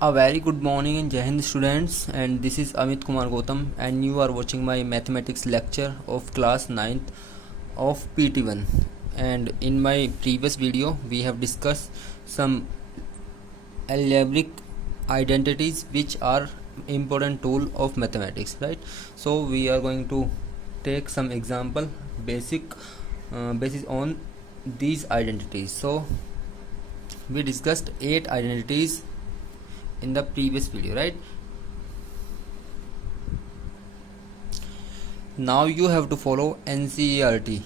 A very good morning and Jai Hind students, and this is Amit Kumar Gautam and you are watching my mathematics lecture of class 9th of PT1. And in my previous video we have discussed some algebraic identities which are important tool of mathematics, right? So we are going to take some example basis on these identities. So we discussed 8 identities in the previous video, right? Now you have to follow NCERT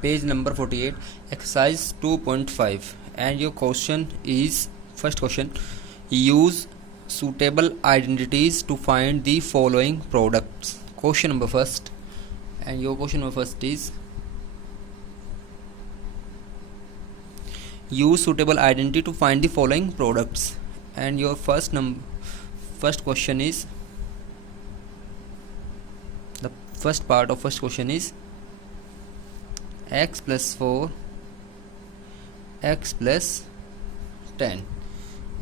page number 48 exercise 2.5 and your question is, first question, use suitable identities to find the following products. Question number first, and your question number first is use suitable identity to find the following products. And your first question is, the first part of first question is x plus 4 x plus 10,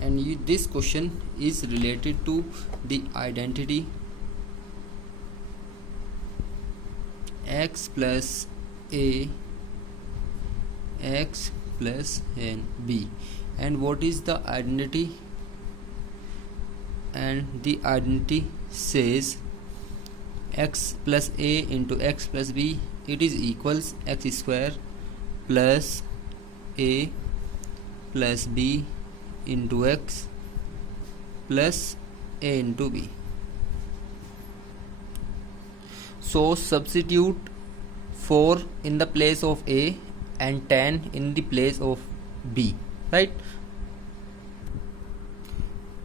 and this question is related to the identity x plus a x plus n b. And what is the identity? And the identity says x plus a into x plus b, it is equals x square plus a plus b into x plus a into b. So substitute 4 in the place of a and 10 in the place of b, right?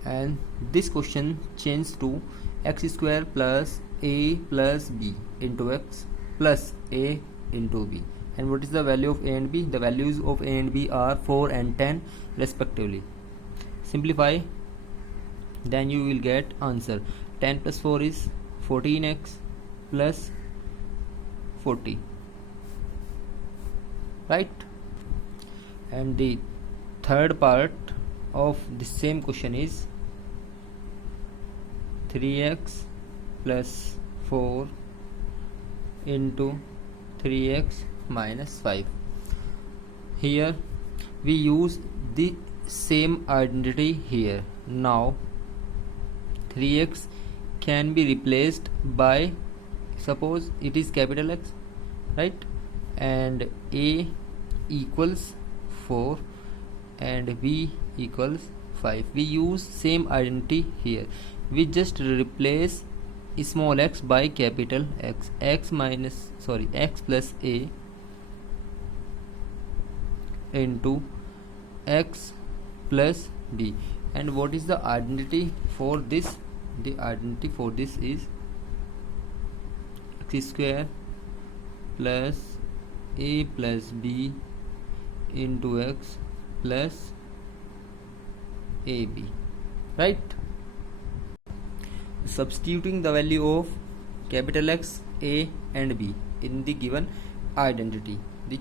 And this question changed to x square plus a plus b into x plus a into b. And what is the value of a and b? The values of a and b are 4 and 10 respectively. Simplify, then you will get answer. 10 plus 4 is 14x plus 40, right? And the third part of the same question is 3x plus 4 into 3x minus 5. Here we use the same identity here. Now 3x can be replaced by, suppose it is capital X, right? And a equals 4 and b equals 5. We use same identity here. We just replace small x by capital X. X plus a into x plus b. And what is the identity for this? The identity for this is x square plus a plus b into x plus ab, right? Substituting the value of capital X, a and b in the given identity, the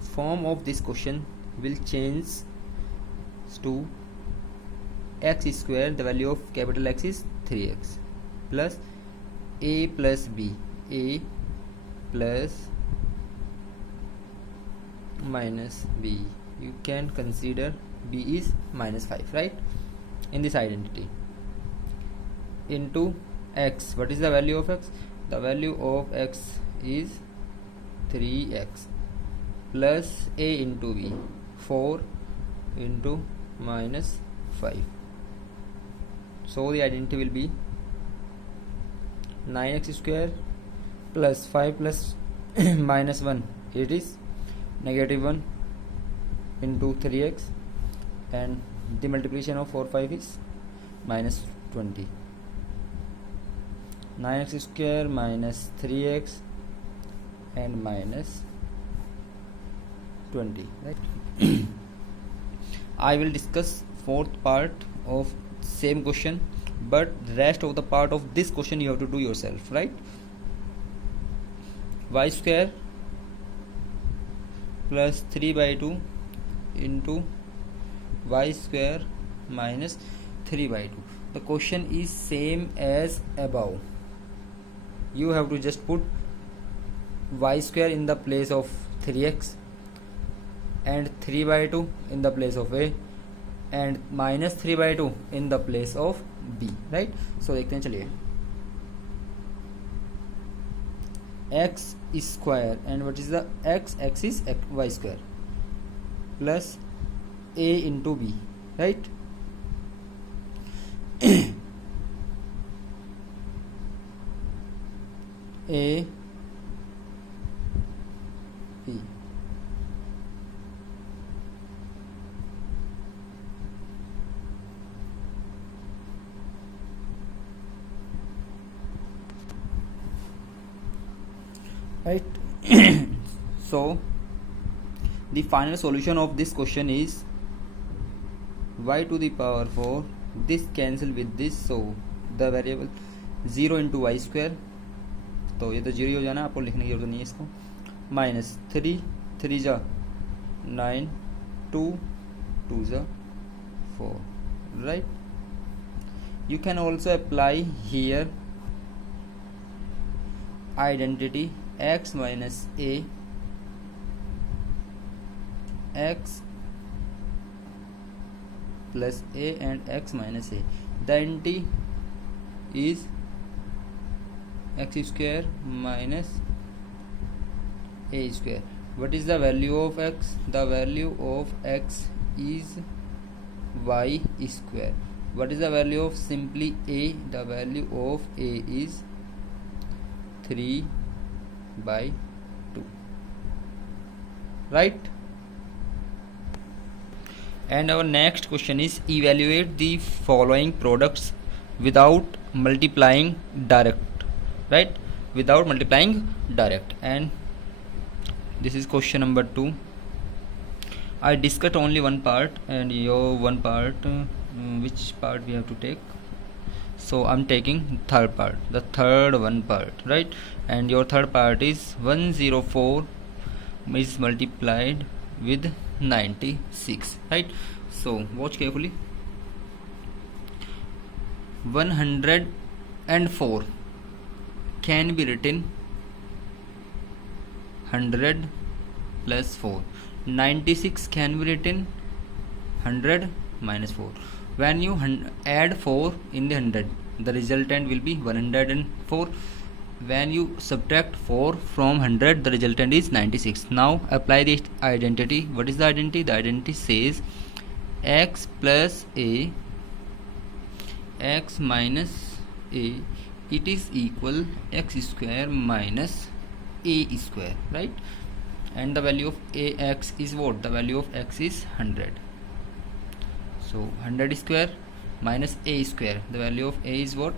form of this question will change to x square, the value of capital X is 3x, plus a plus b, a plus minus b, you can consider b is minus 5, right, in this identity, into x. What is the value of x? The value of x is 3x plus a into b, 4 into minus 5. So the identity will be 9x square plus 5 plus minus 1, it is negative 1 into 3x, and the multiplication of 4 5 is minus 20. 9x square minus 3x and minus 20, right? I will discuss fourth part of same question, but the rest of the part of this question you have to do yourself, right? Y square plus 3 by 2 into y square minus 3/2. The question is same as above. You have to just put y square in the place of 3x and 3/2 in the place of a and minus 3/2 in the place of b, right? So देखते हैं, चलिए x square and what is the x is y square plus a into b, right? a b right? So the final solution of this question is y to the power 4. This cancel with this, so the variable 0 into y square, तो ये तो 0 हो जाना, आपको लिखने की जरूरत नहीं है इसको, माइनस 3 3 जा 9 2 2 जा 4, right? You can also apply here identity x minus a x plus a and x minus a. The identity is x square minus a square. What is the value of x? The value of x is y square. What is the value of simply a? The value of a is 3/2, right? And our next question is evaluate the following products without multiplying direct, right? Without multiplying direct. And this is question number 2. I discussed only one part and your one part, which part we have to take? So I'm taking third part, the third one part, right? And your third part is 104 is multiplied with 96, right? So watch carefully. 104 can be written 100 plus 4. 96 can be written 100 minus 4. When you add 4 in the 100, the resultant will be 104. When you subtract 4 from 100, the resultant is 96. Now apply the identity. What is the identity? The identity says x plus a, x minus a, it is equal x square minus a square, right? And the value of ax is what? The value of x is 100. So 100 square minus a square, the value of a is what?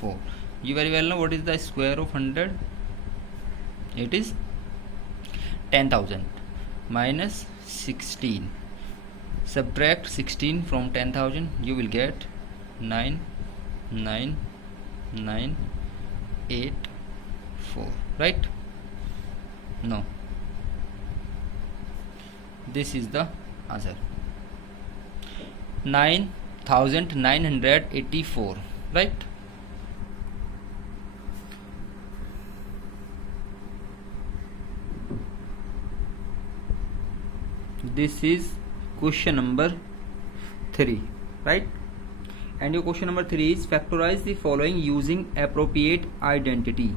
4. You very well know what is the square of 100. It is 10,000 minus 16. Subtract 16 from 10,000, you will get 99984, right? No, this is the answer, 9,984, right? This is question number 3, right? And your question number 3 is factorize the following using appropriate identity.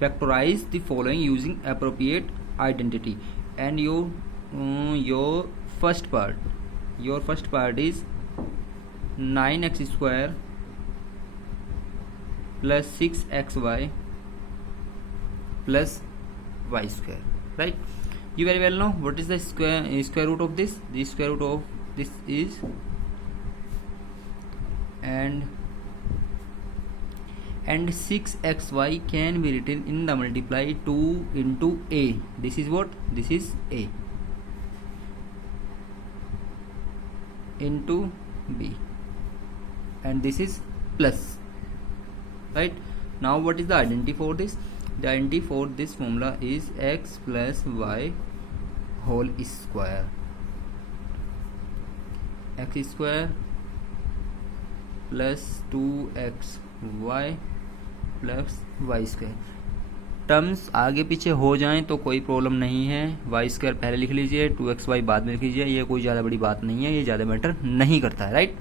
Factorize the following using appropriate identity. And your first part is 9x square plus 6xy plus y square, right? You very well know what is the square root of this. The square root of this is, and 6xy can be written in the multiply 2 into a. This is what? This is a into b, and this is plus, right? Now what is the identity for this? The identity for this formula is x plus y whole square. X square plus 2xy plus y square. Terms आगे पीछे हो जाएं तो कोई problem नहीं है, Y square पहले लिख लीजिए, 2xy बाद में लिख लीजिए, ये कोई ज़्यादा बड़ी बात नहीं है, ये ज़्यादा मैटर नहीं करता है, राइट।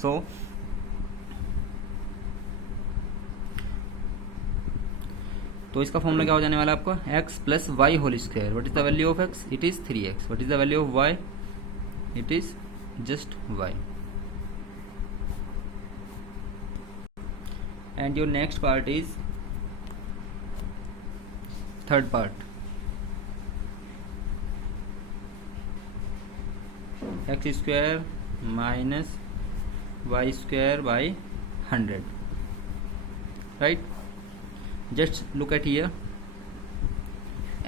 सो तो इसका फॉर्मूला क्या हो जाने वाला है आपका, x plus y whole square. What is the value of x? It is 3x। What is the value of y? It is just y। And your next part is third part, x square minus y square by 100, right. Just look at here,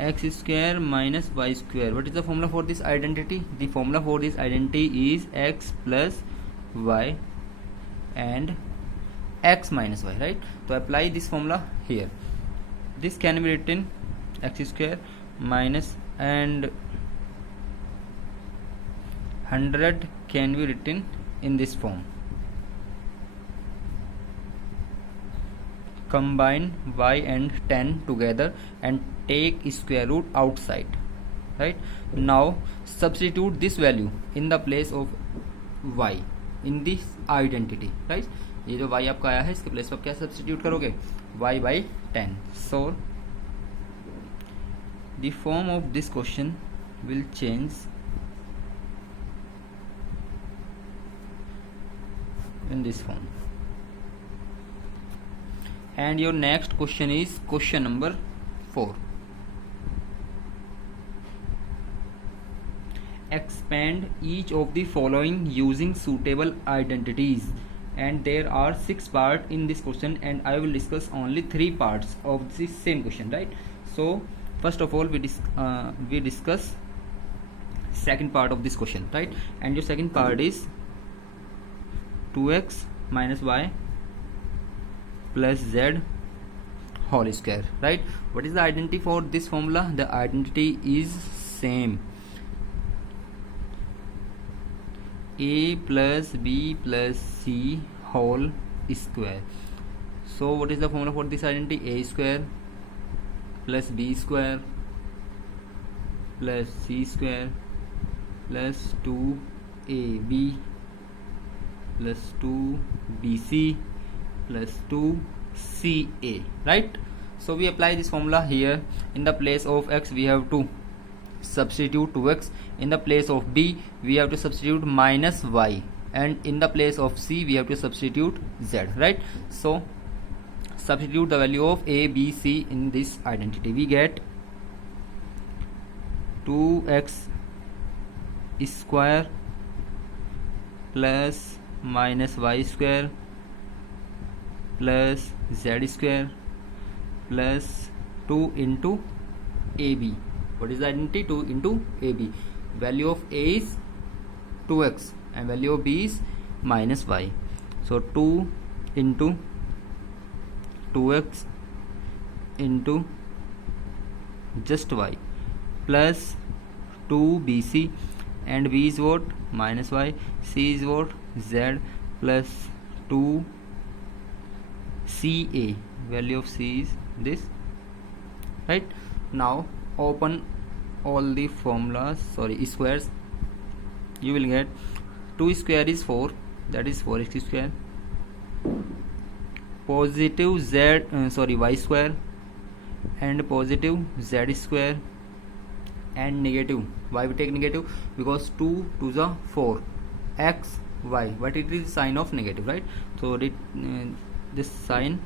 x square minus y square. What is the formula for this identity? The formula for this identity is x plus y and x minus y, right? So apply this formula here. This can be written x square minus and 100 can be written in this form. Combine y and 10 together and take square root outside, right? Now substitute this value in the place of y in this identity, right? ये जो y आपका आया है इसके place पर क्या substitute करोगे, y by 10. So the form of this question will change in this form. And your next question is question number 4. Expand each of the following using suitable identities. And there are 6 parts in this question and I will discuss only 3 parts of this same question, right? So first of all we discuss second part of this question, right? And your second part is 2x minus y plus z whole square, right? What is the identity for this formula? The identity is same, a plus b plus c whole square. So what is the formula for this identity? A square plus b square plus c square plus 2ab plus 2bc plus 2ca, right? So we apply this formula here. In the place of x we have to substitute 2x, in the place of b we have to substitute minus y, and in the place of c we have to substitute z, right? So substitute the value of a, b, c in this identity. We get 2x square plus minus y square plus z square plus 2 into ab. What is the identity? 2 into ab. Value of a is 2x and value of b is minus y. So 2 into 2x into just y plus 2bc, and b is what? Minus y. C is what? Z plus 2 ca. Value of c is this, right? Now open all the formulas, squares. You will get 2 square is 4, that is 4x square, positive y square and positive z square, and negative. Why we take negative? Because 2 to the 4 x y, but it is sign of negative, right? So this sign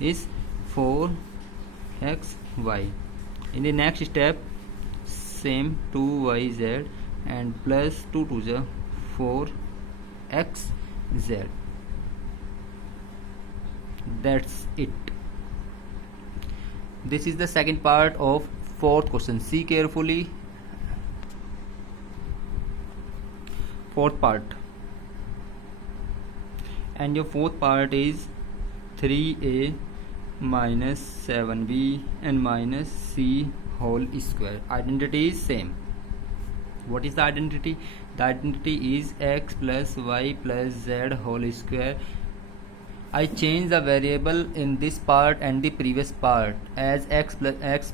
is 4x y. In the next step, same 2yz and plus 2 to the 4xz. That's it. This is the second part of fourth question. See carefully. Fourth part, and your fourth part is 3a minus 7b and minus c whole square. Identity is same. What is the identity? The identity is x plus y plus z whole square. I change the variable in this part and the previous part as x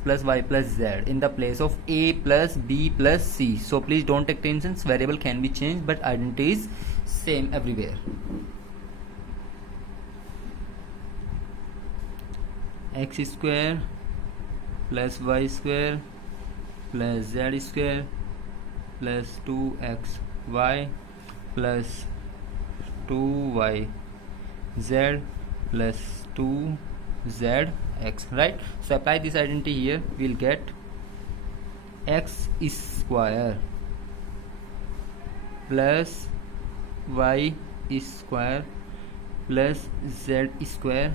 plus y plus z in the place of a plus b plus c. So please don't take tensions, variable can be changed but identity is same everywhere. X square plus y square plus z square plus 2xy plus 2y z plus 2zx, right? So apply this identity here, we'll get x square plus y square plus z square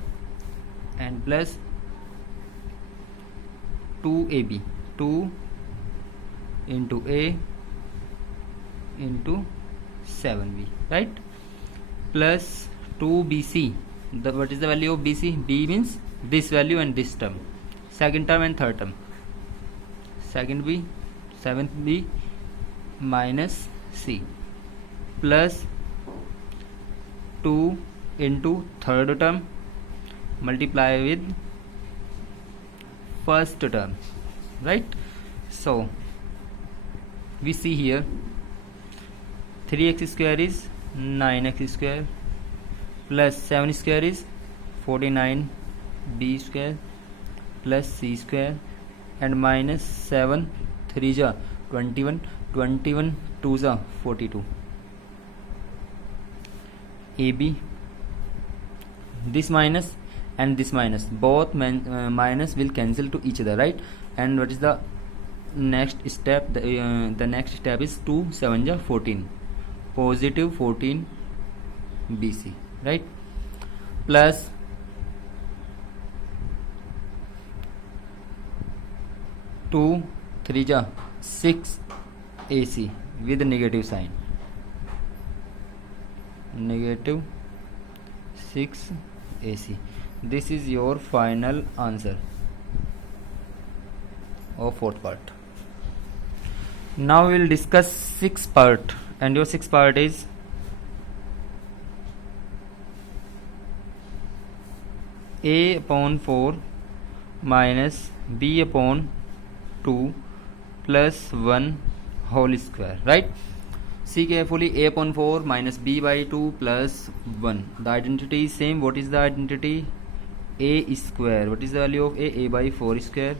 and plus 2ab, 2 into a into 7b, right? Plus 2bc. What is the value of bc? B means this value and this term, second term and third term. Second b, seventh b minus c plus 2 into third term multiply with first term, right? So we see here 3x square is 9x square plus 7 square is 49b square plus c square and minus 7 3 ja 21, 21 2 ja 42. AB, this minus and this minus, both minus will cancel to each other, right? And what is the next step? The next step is 2 7 ja 14, positive 14 BC, right? Plus 2 3 ja 6 AC with negative sign, negative 6 AC. This is your final answer of fourth part. Now we will discuss sixth part, and your sixth part is a upon 4 minus b upon 2 plus 1 whole square, right? See carefully, a upon 4 minus b by 2 plus 1. The identity is same. What is the identity? A square. What is the value of a? A by 4 square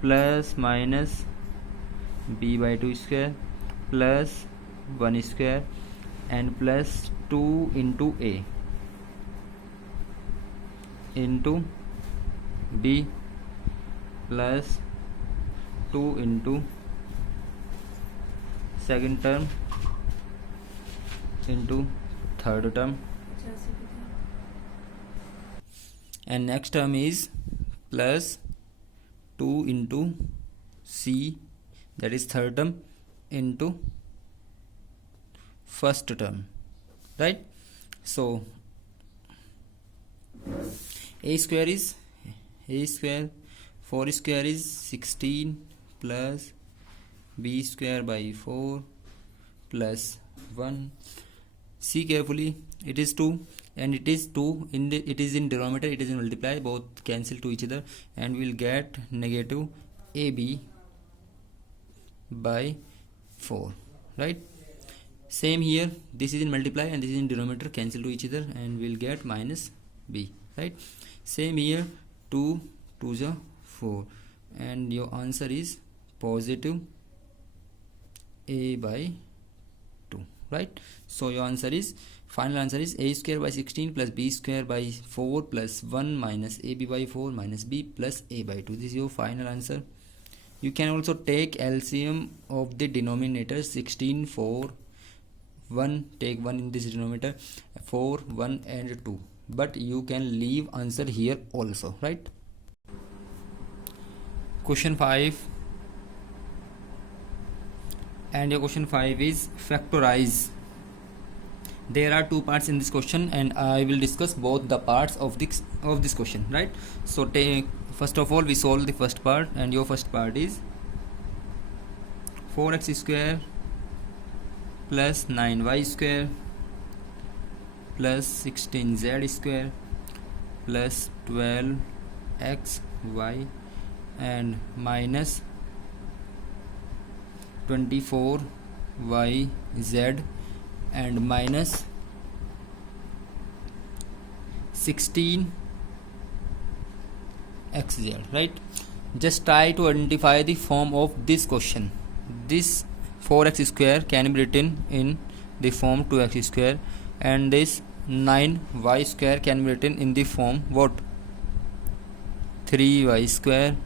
plus minus b by 2 square plus 1 square and plus 2 into a into b plus 2 into second term into third term, and next term is plus 2 into c, that is third term, into first term, right? So a square is a square, 4 square is 16 plus b square by 4 plus 1. See carefully, it is 2 and it is 2 in it is in denominator, it is in multiply, both cancel to each other and we will get negative ab by 4, right? Same here, this is in multiply and this is in denominator, cancel to each other and we will get minus b, right? Same here, 2 2 is 4 and your answer is positive a by 2, right? So your answer is, final answer is a square by 16 plus b square by 4 plus 1 minus ab by 4 minus b plus a by 2. This is your final answer. You can also take LCM of the denominator, 16 4 1, take 1 in this denominator, 4 1 and 2, but you can leave answer here also, right? Question 5, and your question 5 is factorize. There are two parts in this question and I will discuss both the parts of this question, right? So first of all we solve the first part, and your first part is 4x square plus 9y square plus 16z square plus 12xy and minus 24yz and minus 16xz, right? Just try to identify the form of this question. This 4x square can be written in the form 2x square, and this 9y square can be written in the form what? 3y square,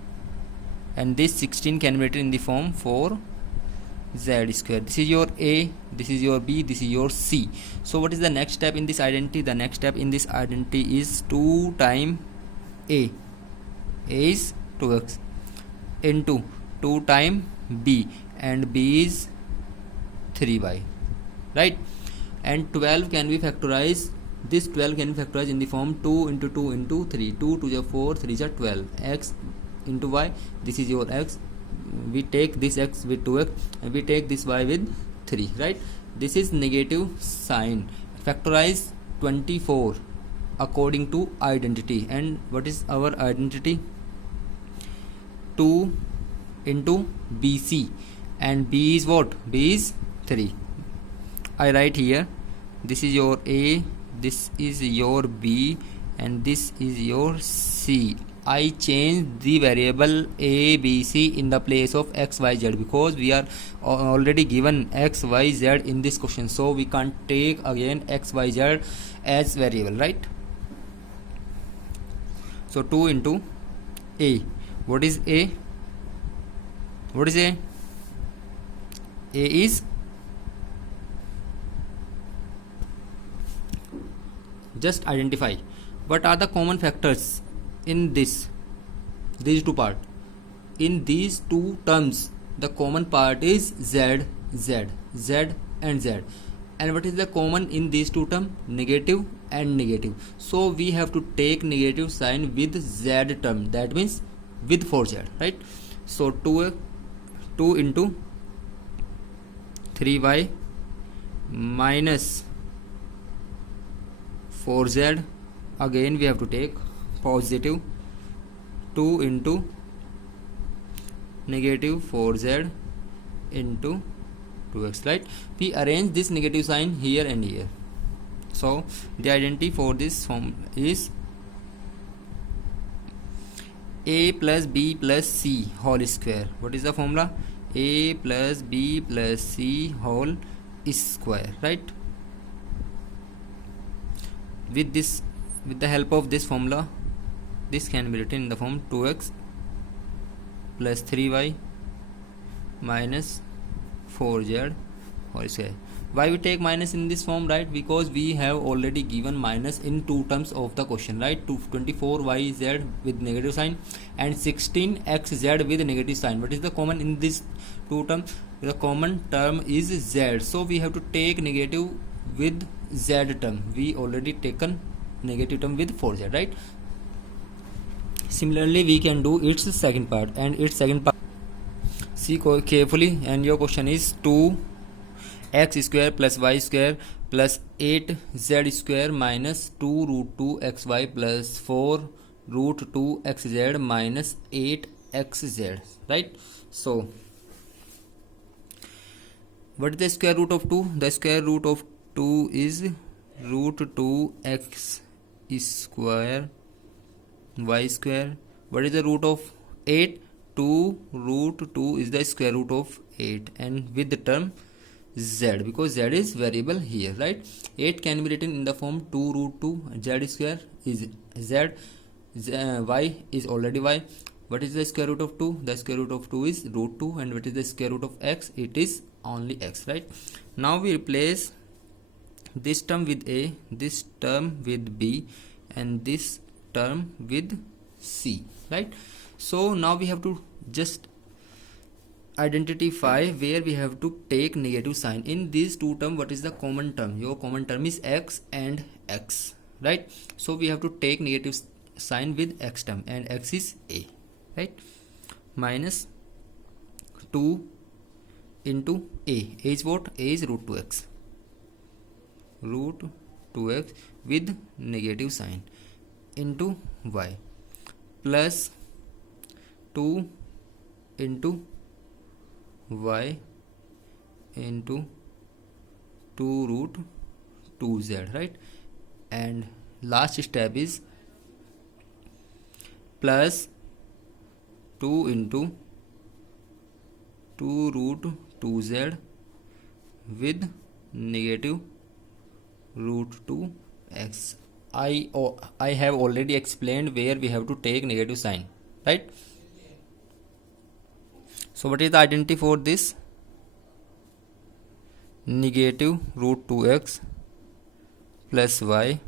and this 16 can be written in the form 4z square. This is your A, this is your B, this is your C. So what is the next step in this identity? The next step in this identity is 2 times A is 2x into 2 times B, and B is 3y, right? And 12 can be factorized. This 12 can be factorized in the form 2 into 2 into 3. 2 to the 4, 3 is 12. X into y, this is your x. We take this x with 2x and we take this y with 3, right? This is negative sign. Factorize 24 according to identity. And what is our identity? 2 into BC, and B is what? B is 3. I write here, this is your A, this is your B, and this is your C. I change the variable A, B, C in the place of x, y, z because we are already given x, y, z in this question, so we can't take again x, y, z as variable, right? So 2 into A. What is A? What is A? A is, just identify what are the common factors in these two parts. In these two terms, the common part is z, z, z and z. And what is the common in these two terms? Negative and negative. So we have to take negative sign with z term, that means with 4z, right? So 2 into 3y minus 4z, again we have to take positive. 2 into negative 4z into 2x, right? We arrange this negative sign here and here. So the identity for this form is A plus B plus C whole square. What is the formula? A plus B plus C whole square, right? With the help of this formula, this can be written in the form 2x plus 3y minus 4z whole square. Why we take minus in this form, right? Because we have already given minus in two terms of the question, right? 24yz with negative sign and 16xz with negative sign. What is the common in this two terms? The common term is z, so we have to take negative with z term. We already taken negative term with 4z, right? Similarly we can do its second part, and its second part, see carefully, and your question is 2x square plus y square plus 8z square minus 2 root 2 xy plus 4 root 2 xz minus 8xz, right? So what is the square root of 2? The square root of 2 is root 2x square y square. What is the root of 8? 2 root 2 is the square root of 8, and with the term z, because z is variable here, right? 8 can be written in the form 2 root 2 z square is z, y is already y. What is the square root of 2? The square root of 2 is root 2, and what is the square root of x? It is only x, right? Now we replace this term with A, this term with B, and this term with C, right? So now we have to just identify where we have to take negative sign. In these two terms, what is the common term? Your common term is x and x, right? So we have to take negative sign with x term, and x is A, right? Minus 2 into a is what? A is root 2x, root 2x with negative sign into y plus 2 into y into 2 root 2z, right? And last step is plus 2 into 2 root 2z with negative root 2x. I have already explained where we have to take negative sign, right? So what is the identity for this? Negative root 2x plus y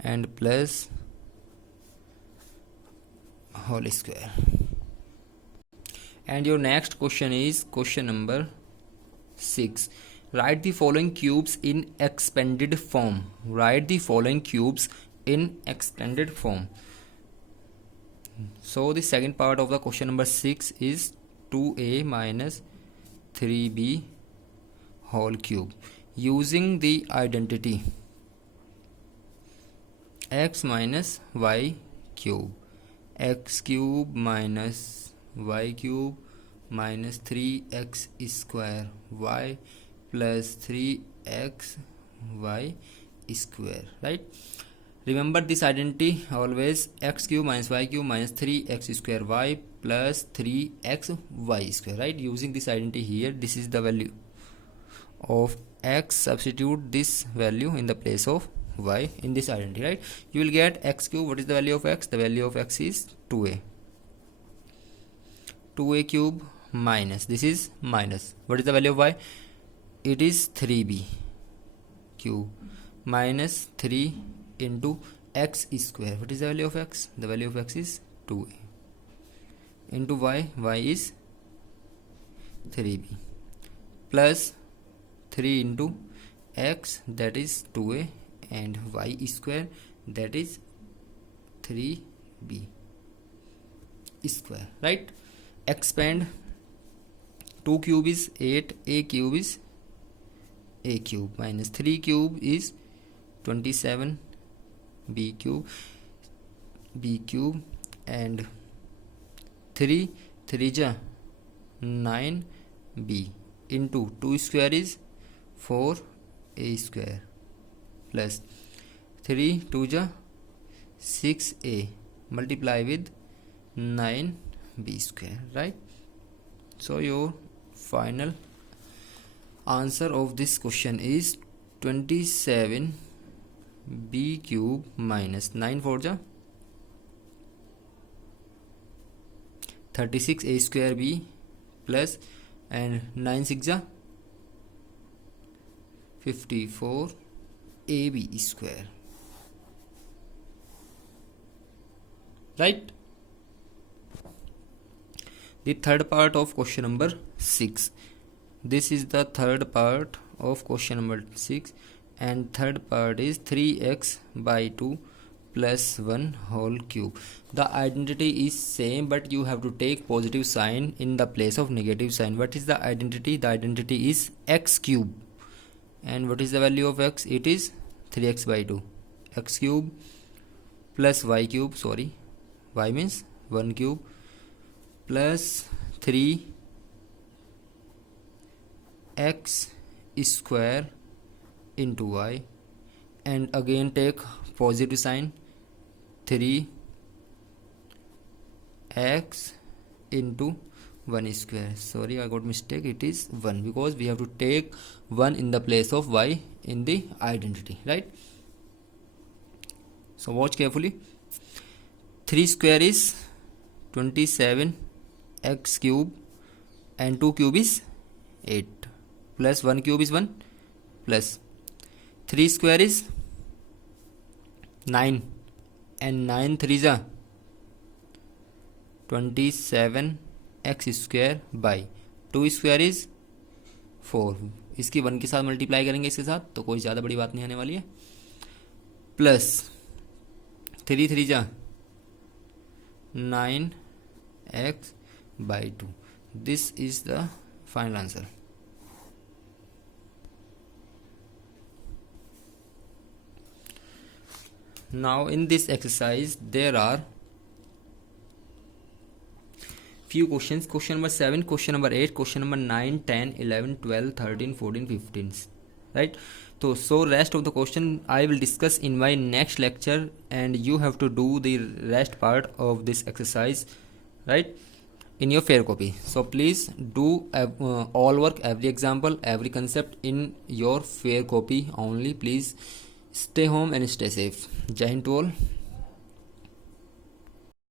and plus whole square. And your next question is question number 6. Write the following cubes in expanded form. Write the following cubes in expanded form. So the second part of the question number 6 is 2a minus 3b whole cube using the identity x minus y cube, x cube minus y cube minus 3x square y plus 3x y square, right? Remember this identity always: x cube minus y cube minus 3x square y plus 3x y square, right? Using this identity here, this is the value of x, substitute this value in the place of y in this identity, right? You will get x cube. What is the value of x? The value of x is 2a. 2a cube minus, this is minus, what is the value of y? It is 3b cube minus 3 into x square. What is the value of x? The value of x is 2a into y, y is 3b plus 3 into x, that is 2a, and y square, that is 3b square, right? Expand. 2 cube is 8, a cube is a cube minus 3 cube is 27, b cube and 3 ja 9b into 2 square is 4a square plus 3 2 ja 6a multiply with 9b square, right? So your final answer of this question is 27b cube minus 9 4 ja 36a square b plus and 9 6 ja 54 ab square, right? The third part of question number 6. This is the third part of question number 6, and third part is 3x by 2 plus 1 whole cube. The identity is same, but you have to take positive sign in the place of negative sign. What is the identity? The identity is x cube. And what is the value of x? It is 3x by 2. X cube plus y cube, sorry, y means 1 cube plus 3x square into y, and again take positive sign, 3x into 1 square. Sorry, I got mistake. It is 1 because we have to take 1 in the place of y in the identity, right? So watch carefully. 3 square is 27 x cube and 2 cube is 8 plus 1 cube is 1 plus 3 square is 9 and 9 3s are 27 x square by 2 square is 4. इसकी 1 के साथ multiply करेंगे इसके साथ, तो कोई ज़्यादा बड़ी बात नहीं आने वाली है, प्लस 3 3 जा 9x by 2. This is the final answer. Now in this exercise there are few questions. Question number 7, question number 8, question number 9, 10, 11, 12, 13, 14, 15, right? So rest of the question I will discuss in my next lecture, and you have to do the rest part of this exercise, right, in your fair copy. So please do all work, every example, every concept in your fair copy only. Please stay home and stay safe. Jai Hind to all.